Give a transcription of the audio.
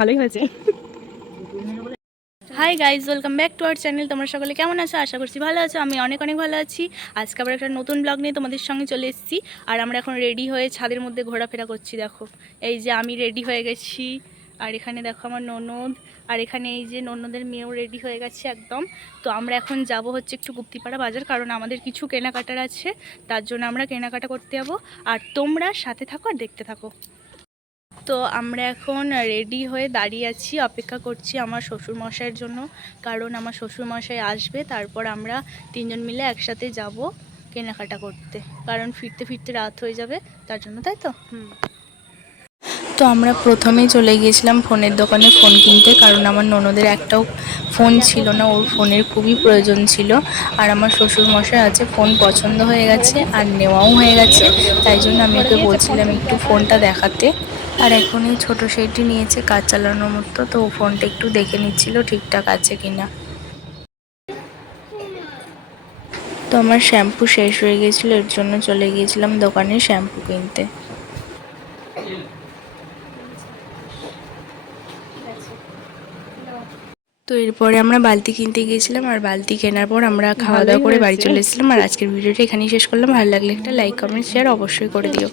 ভালোই হয়েছে। Hi guys, welcome back to our channel. তোমরা সকলে কেমন আছো? আশা করছি ভালো আছো। আমি অনেক অনেক ভালো আছি। আজকে আবার একটা নতুন ব্লগ নিয়ে তোমাদের সঙ্গে চলে এসেছি। আর আমরা এখন রেডি হয়ে ছাদের মধ্যে ঘোরাফেরা করছি। দেখো, এই যে আমি রেডি হয়ে গেছি, আর এখানে দেখো আমার ননদ, আর এখানে এই যে ননদের মেয়েও রেডি হয়ে গেছে একদম। তো আমরা এখন যাব হচ্ছে একটু গুপ্তিপাড়া বাজার, কারণ আমাদের কিছু কেনাকাটার আছে, তার জন্য আমরা কেনাকাটা করতে যাবো। আর তোমরা সাথে থাকো আর দেখতে থাকো। তো আমরা এখন রেডি হয়ে দাঁড়িয়ে আছি, অপেক্ষা করছি আমার শ্বশুরমশাইয়ের জন্য, কারণ আমার শ্বশুরমশাই আসবে, তারপর আমরা তিনজন মিলে একসাথে যাব কেনাকাটা করতে, কারণ ফিরতে ফিরতে রাত হয়ে যাবে, তার জন্য, তাই তো। তো আমরা প্রথমেই চলে গিয়েছিলাম ফোনের দোকানে ফোন কিনতে, কারণ আমার ননদের একটাও ফোন ছিল না, ওর ফোনের খুবই প্রয়োজন ছিল। আর আমার শ্বশুরমশাই আছে, ফোন পছন্দ হয়ে গেছে আর নেওয়াও হয়ে গেছে, তাই জন্য আমি ওকে বলছিলাম একটু ফোনটা দেখাতে। আর এখন এই ছোটো সেটটি নিয়েছে কাজ চালানোর মতো, তো ও ফোনটা একটু দেখে নিচ্ছিল ঠিকঠাক আছে কিনা। তো আমার শ্যাম্পু শেষ হয়ে গিয়েছিলো, এর জন্য চলে গিয়েছিলাম দোকানে শ্যাম্পু কিনতে। তো এরপরে আমরা বালতি কিনতে গিয়েছিলাম, আর বালতি কেনার পর আমরা খাওয়া দাওয়া করে বাড়ি চলে এসেছিলাম। আর আজকের ভিডিওটা এখানেই শেষ করলাম। ভালো লাগলে একটা লাইক, কমেন্ট, শেয়ার অবশ্যই করে দিও।